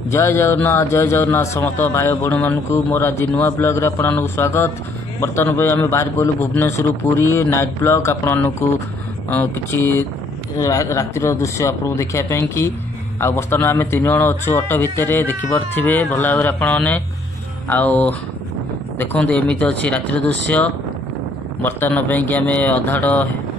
जय जगन्नाथ समस्त भाई भौणी मानू मोर आज नुआ ब्लॉग आपको स्वागत। बर्तमान पे आम बाहर पड़ू भुवनेश्वर पुरी नाइट ब्लॉग आपको किसी रातिर दृश्य आपको देखापी कि बर्तमान आम 3 जण अच्छु ऑटो भितर देखिपे भल भाव आपने देखते एमती अच्छी रातिर दृश्य। बर्तमान पे आम अधाड़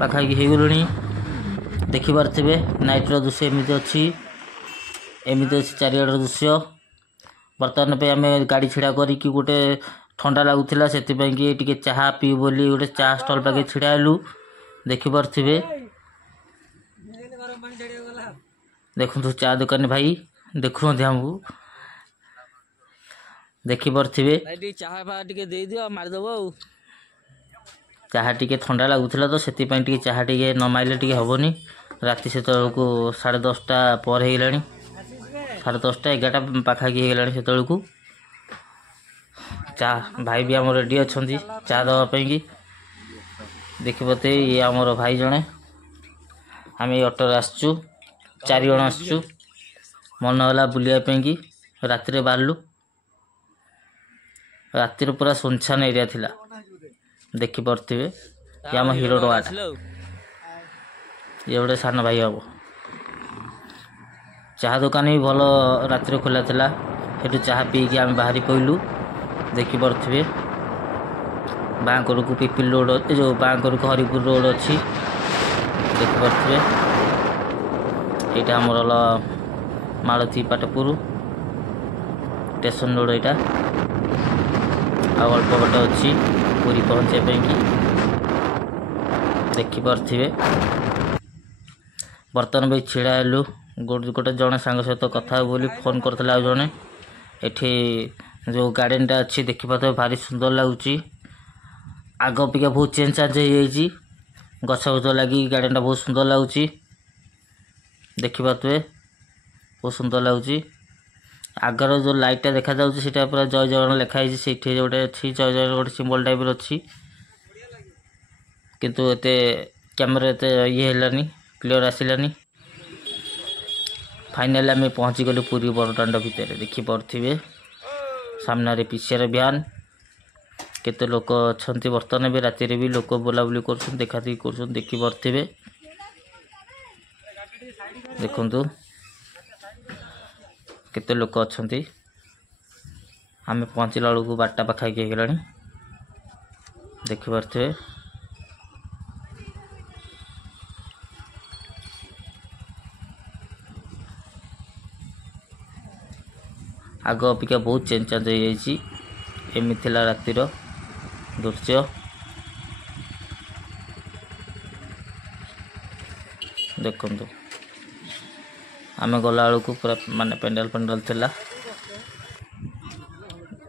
पाखापाखि हो गलुणी देखिपे नाइटर दृश्य एमती अच्छी चारिआड़ दृश्य। बर्तमान पे आम गाड़ी छिड़ा करी गोटे ठंडा लगुला से टी चाह पी बोली गोटे चाह स्टल पाके छिड़ालु देखिपे। देखु चा दुकान भाई देखु आमको देखिपे चाह टी ठंडा लगुला तो से चाह टी न माइले टी हेनी राति से 10:30 पर हो गला 10:30 11टा पाखापाखि हो गला से चा भाई भी आम रेडी अच्छा चा दवापाई देखिपते ये आमर भाई जड़े आम ऑटो आसचु 4 जण आसचु मन है बुलापाई रातिर बाहरलु रातिर पूरा सुनसान एरिया थिला देखिपे ये आम हिरो गाटा ये गोटे सान भाई हम चाह दुकान भी भल रातिर खोला था से चाह पीकि आम बाहरी पड़ू देखिपे बाँकर को पिपिल रोड जो बाँकर को हरिपुर रोड अच्छी देखिपे यहाँ आमर मालती पाटपुर स्टेशन रोड यहाँ अल्प बाट अच्छी पूरी पहुँचापी देखिपे। बर्तमान भी छिड़ा हेलु गोटे जड़े सांग सहित कथा बोली फोन करता जड़े एठी जो गार्डन टा अच्छी देखिपे भारी सुंदर लगुच आग अपेक्षा बहुत चेंज चांज हो गछ गुछ लगी गार्डन टा बहुत सुंदर लगुच देखिपे बहुत सुंदर लगुच। आगर जो लाइटा देखा जाटा पूरा जय जगन्नाथ लिखाई से गोटे अच्छी जय जगन्नाथ गोटे सिंबल टाइप अच्छी किंतु एते कैमेरा एते ये हेलानी क्लियर आसिलानी। फाइनाली आम पहुँची गलु पुरी बरदाण्ड भितर देखिपे सामने पीसीआर भ्यान केते लोक अच्छा बर्तमान भी राति भी लोक बुलाबुली कर देखा देखी देखिपे देखु केते लोक अच्छा आम पहुँचला बेलू 12टा पाखापाखि हो गला देखिपे। आग अपेक्षा बहुत चेंज चांज होमती रातिर दृश्य देखु आम गला बेलू पूरा माने पेंडाल पेंडाल थिला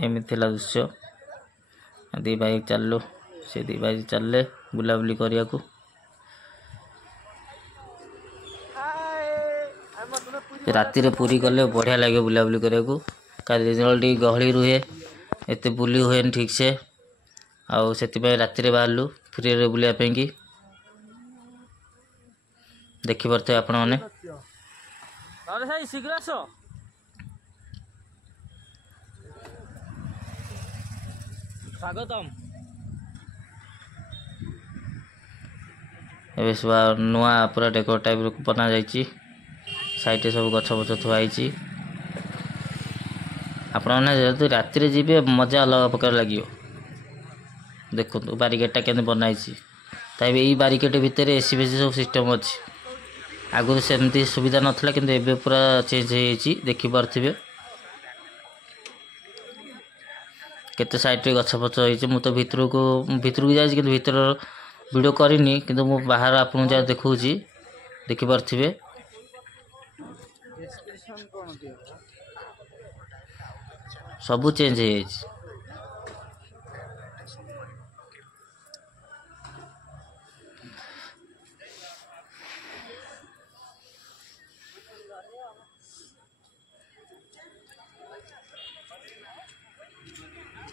एमती दृश्य। दी भाई चलु से दी भाई चलले बुलाबुली करिया को राति रे पूरी गले बढ़िया लगे बुलाबुली करिया को टी गहली रुहे एते बुली हुए ठीक से आउ से राति बाहरलु फ्री रे बुलापाई देखिपे आपण मैंने शीघ्र आस स्वागतम ए सब नुआ पूरा डेकोर टाइप बना जाइए साइड सब गछ बछ थुआई आपने राति जी मजा अलग प्रकार लगे देखो बारिकेडटा के बनाई तबे यही बारिकेड भितर एसी बेसी सब सिस्टम अच्छी आगुरी सेमती सुविधा नाला कि एबे पूरा चेंज हो देखिपे केते साइड रे गछ पछ होइछ मु तो भितर को जाइए कि भितर वीडियो करनी कि मु बाहर आपन जा देखौची देखिपे सबू चेंज हो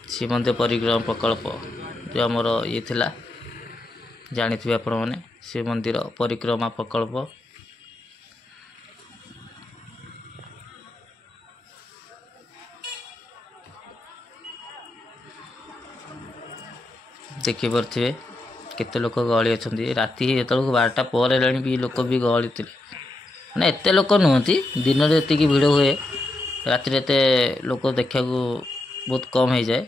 श्रीमंदिर परिक्रमा प्रकल्प जो आमर ये थिला जानी थे आपण मैंने श्रीमंदिर परिक्रमा प्रकल्प देखिपे केते लोक गहली अच्छा राति जो 12टा पर भी लोक भी गहली थे मैंने एत लोक नुहति दिन में जी भिड़ हुए राति एत लोक देखा बहुत कम हो जाए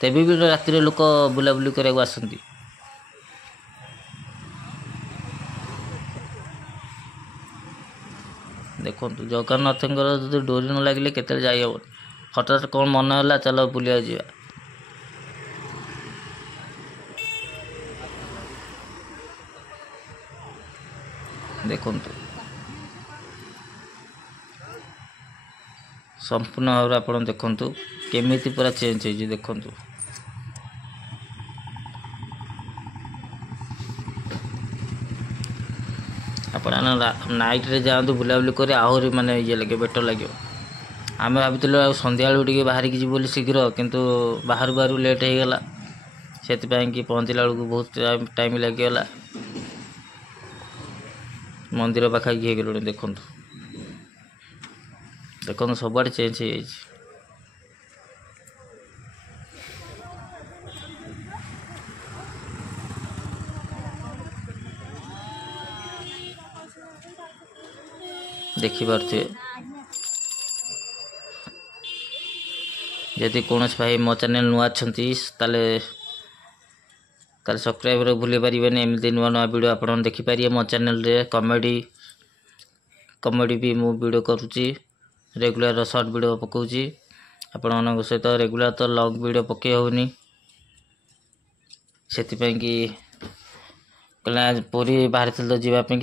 तेबे भी राति लोक बुलाबुली करने आसती देखो जगन्नाथ जो डोरी न लगे केते जाई हम हठात कौन मन है चलो बुलिया जा देखु संपूर्ण भाव आप देखु केमी पूरा चेंज हो देखु आप नाइट रे जातु बुलाबुली कर आहरी माने ये लगे बेटर लगे आम भाई सन्ध्या टे बाहर की बोली शीघ्र किंतु बाहर बाहर लेट हो गला से कि पहुँचला बेलू बहुत टाइम लगे मंदिर पाखापाखि हो गलुणी देखु देखो सबुआड़े चेंज हो जाए देखिपे जदि कौन भाई मो चैनल नुआ अच्छा सब्सक्राइब भूल पारे एमती नुआ नुआ वीडियो आप देखिपारे मो चैनल रे कमेडी भी मु वीडियो करुच्ची रेगुलर शॉर्ट वीडियो पकाउची आपण सहित रेगुलर तो लॉन्ग वीडियो पकई होनी से कहला पूरी बाहर तो जावाई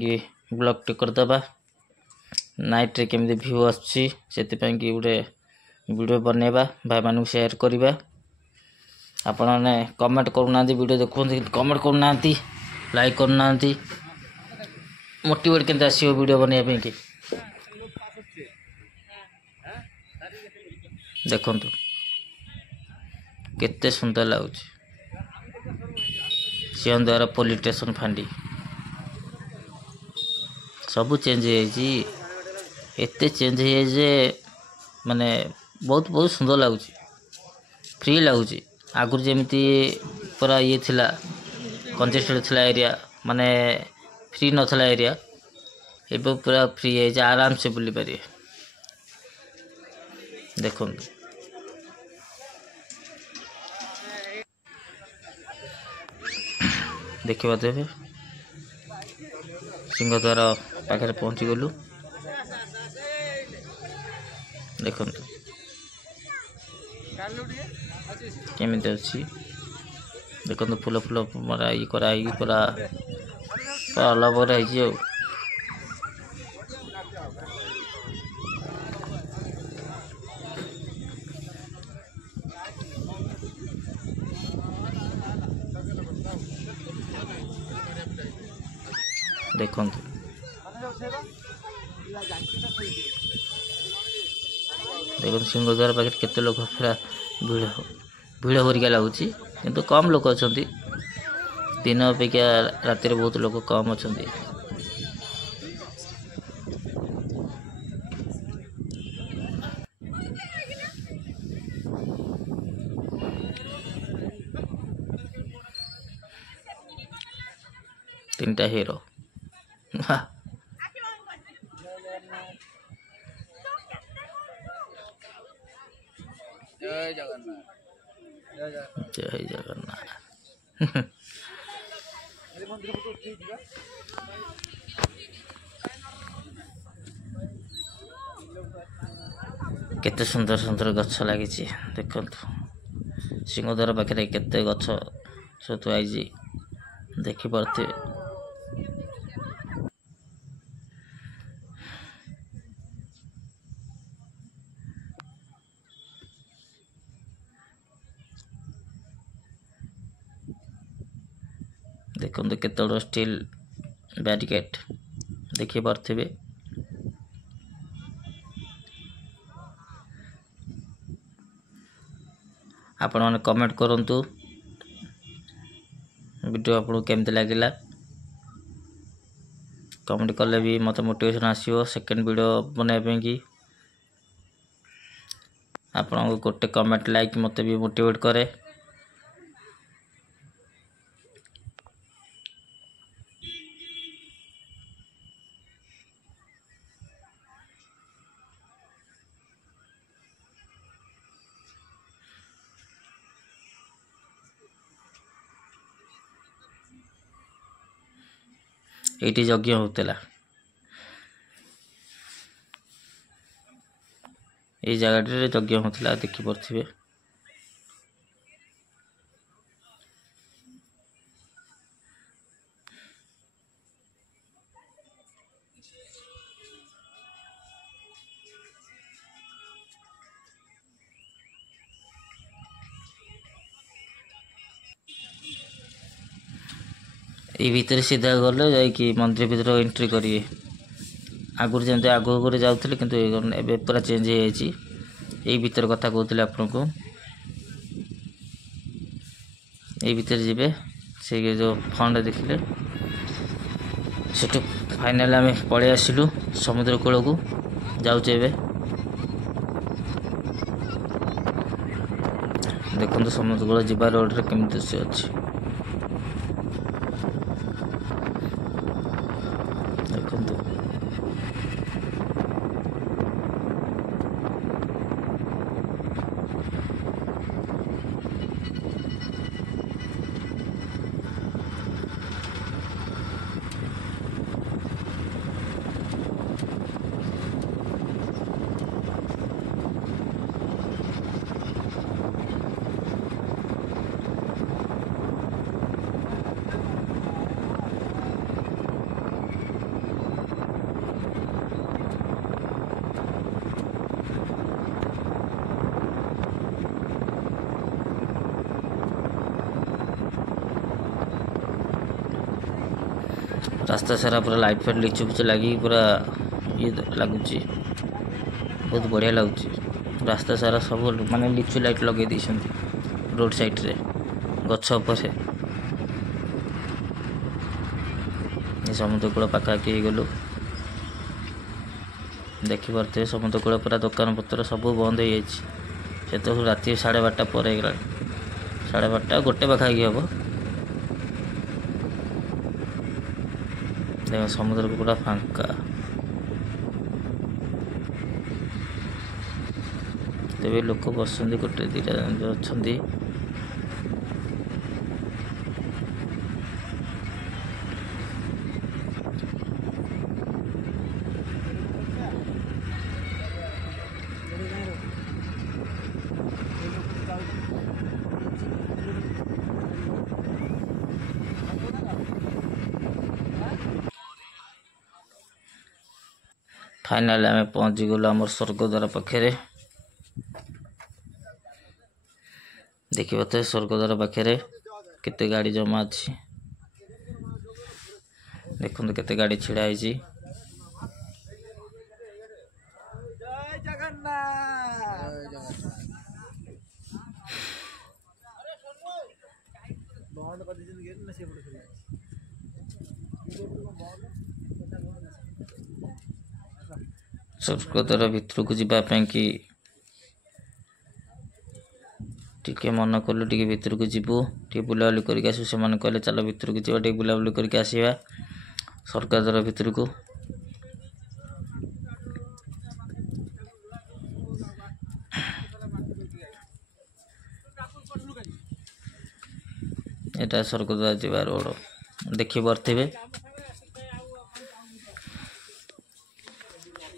कि ब्लॉग टे करदे नाइट रे केमी भ्यू आसी से गोटे वीडियो बनैबा भाई मान शेयर करवा आपण मैंने कमेंट करूना वीडियो देखो कमेंट करना लाइक करना मोटिवेट के आसो वीडियो बनवाई कि देखु केते सुंदर लगुच सिंहद्वार पुलिस स्टेशन फांडी सबू चेंज होते चेंज हो माने बहुत बहुत सुंदर लगुच फ्री लगुच आगुरी जमी पूरा ये थिला कंजेस्टेड थिला एरिया माने फ्री नथला एरिया एबे पूरा फ्री है आराम से बुली पारे देखो देखिए देवे सिंहद्वार पाखे पहुँची गलु देखु केमी अच्छी देखो फूल फूल मरा ये कराई पूरा अलग है देखु देखो सिंहद्वार पाखे केते लोग पूरा भीड़ भीड़ हरिका लगुच किंतु कम लोग अच्छा दिन अपेक्षा राति बहुत लोग कम अच्छा 3टा हिरो जय जगन्नाथ जय जगन्नाथ केते सुंदर सुंदर गछ लगी देखु सिंहद्वार पाखे केते गछ सब आई देखी पारे देखो केत स्टील बैरिकेड देखी पारे आपण मैंने कमेंट करंतु वीडियो आपको केमती लगिला कमेंट कले भी मत मोटिवेशन आसीबो सेकंड वीडियो बनाबे कि आपण गोटे कमेंट लाइक मत भी मोटिवेट करे ଏଇଠି ଯଜ୍ଞ ହେଉଥିଲା। ଏଇ ଜାଗାଟିରେ ଯଜ୍ଞ ହେଉଥିଲା ଦେଖିପାରୁଥିବେ। এই ଭିତରେ ସିଧା ଗଲେ ଯାଇକି ମନ୍ଦିର ଭିତରେ ଏଣ୍ଟ୍ରି କରିବେ। ଆଗରୁ ଯେମିତି ଆଗକୁ ଯାଉଥିଲେ କିନ୍ତୁ ଏବେ ପୁରା ଚେଞ୍ଜ ହେଇଯାଇଛି। ଏଇ ଭିତରେ କଥା କହୁଥିଲେ ଆପଣଙ୍କୁ। ଏଇ ଭିତରେ ଯିବେ, ସେ ଯେଉଁ ଫଣ୍ଡ ଦେଖିଲେ ସେଠୁ ଫାଇନାଲ ଆମେ ପଳେଇ ଆସିଲୁ ସମୁଦ୍ର କୂଳକୁ। ଯାଉଛୁ ଏବେ। ଦେଖନ୍ତୁ ସମୁଦ୍ର କୂଳ ଯିବା ରୋଡ଼ରେ କେମିତି ଦୃଶ୍ୟ ଅଛି। ଦେଖନ୍ତୁ रास्ता सारा पूरा लाइट फाइट लिचु पिचु लगी पूरा ये लगुच बहुत बढ़िया लगुच। रास्ता सारा सब माने लिचु लाइट लगे रोड साइड रे गछ पर समुद्र कूल पाखापाखि गलु। देखिपे समुद्र कूल पूरा दुकान पत्र सब बंद हो जाए। तो राति 12:30 पर गला 12:30 1 पाखापाखि हम। देख समुद्र पूरा फांका। तेरे लोक बसुँच गोटे दीटा अच्छा फाइनाल आम पहुँची गलु आम स्वर्गद्वार पाखे। देखिए तो स्वर्गद्वार पाखे केते गाड़ी जमा अच्छी। देखो केते गाड़ी छिड़ा है। स्वर्गद्वार भितर को जावाई कि टिके मन कलु टिके भितर को जीवु टे बुलाबुली करके आसु। से कहले चलो भितर को जीवा टे बुलाबुली करके आसवा स्वर्गद्वार भितर को। एटा स्वर्गद्वार जीवा रोड देखी पारे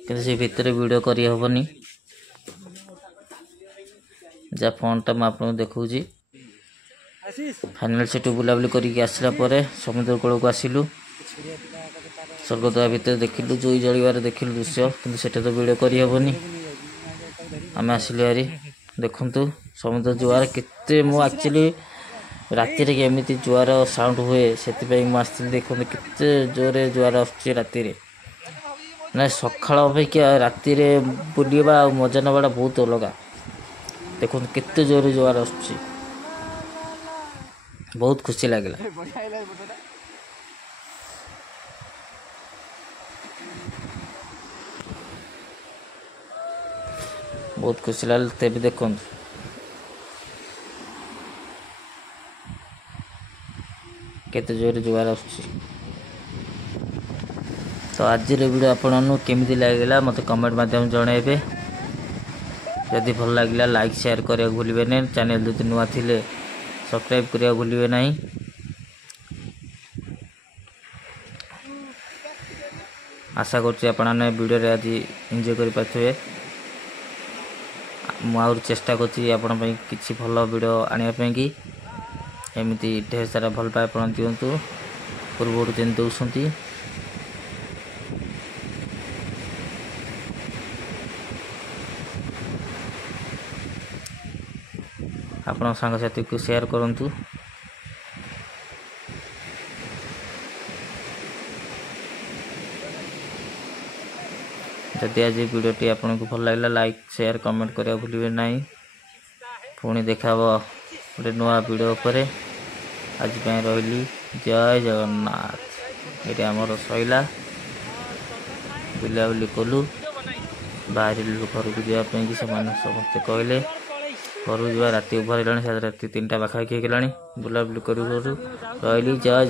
कि से भितर वीडियो करी हबनी। जा फोन टा आपको देखौजी। फाइनाल से बुलाबुली करके आसला समुद्र कूल को आसिलु। स्वर्गद्वार भितर देखिलु जो जलिबार देखिलु दृश्य किंतु सेटा तो वीडियो करी हबनी। आम आसिलु हारी देखंतु समुद्र जुआर केते मो एक्चुअली राति रे एमिति जुआर साउंड हुए से आसती। देखते केते जोरे जुआर आसुची राति रे ना सकाळ अपेक्षा राति रे बुलिबा मजा नबाटा बहुत अलगा। देखो केते जोरे जुआर आसुची बहुत खुशी लागला। बहुत खुशी लागल। तेबे देखो केते जोरे जुआर आसुची। तो आज वीडियो आपन केमिति लागला मते कमेंट माध्यम जणाइबे। जदि भल लागला लाइक शेयर करिया भूलिबे नै। चैनल जदि नुआ थिले सब्सक्राइब करिया भूलिबे नै। आशा करने वीडियो आज एंजॉय कर मुझे चेष्टा कर किसी भल वीडियो आने की एमती ढेर सारा भल पाए आप दिंतु पूर्व जेन दौरान आपण सांगसाथी को शेयर करंतु। जदि आज वीडियोटी आपको भल लगे लाइक शेयर कमेंट करा भूलिए ना। पुणी देखा गोटे नुआ वीडियो पर आज रही जय जगन्नाथ। ये आमर सैला बुलाबुली कलु बाहर घर को जावाई समस्ते कहले घर जा राति उभर राति 3टा पाखापाखि होगा बुलाबुली करूँ रही जय।